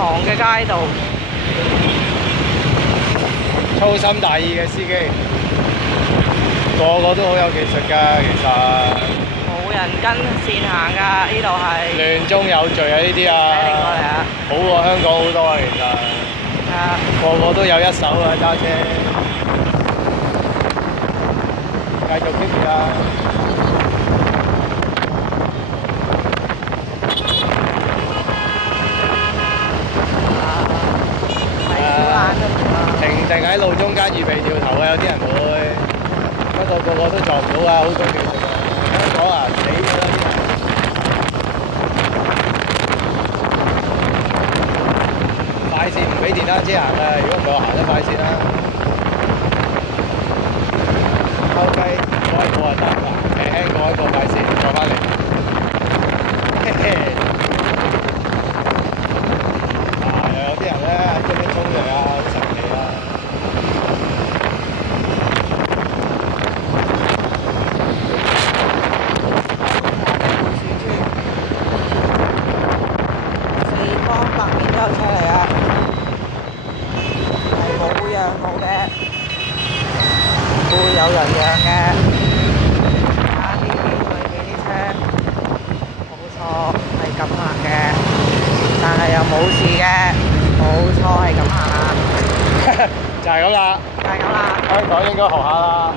忙嘅街道，粗心大意嘅司機，個個都好有技術㗎，其實冇人跟線行㗎，呢度係亂中有序啊！呢啲啊，睇你過嚟啊，好過香港好多啊！其實係啊，個個都有一手啊，揸車，繼續 keep 住啊！係小眼都唔啊，停定喺路中間預備跳頭啊！有啲人會，不過個個都撞唔到啊，好多技術啊！香港啊，死咗啦啲人！快線唔俾電單車行啊！如果唔係我行得快線啦。偷雞過一個就得啦，輕輕過一個快線，過翻嚟。嘿嘿。又有啲人咧喺出邊衝嚟啊，好神奇啊！四方八面都有車嚟啊，係冇讓路嘅，會有人讓嘅。啊！呢邊裏邊啲車冇錯係咁行嘅，但係又冇事嘅，冇錯係咁行啊，就係咁啦，就係咁啦。香港應該學下啦。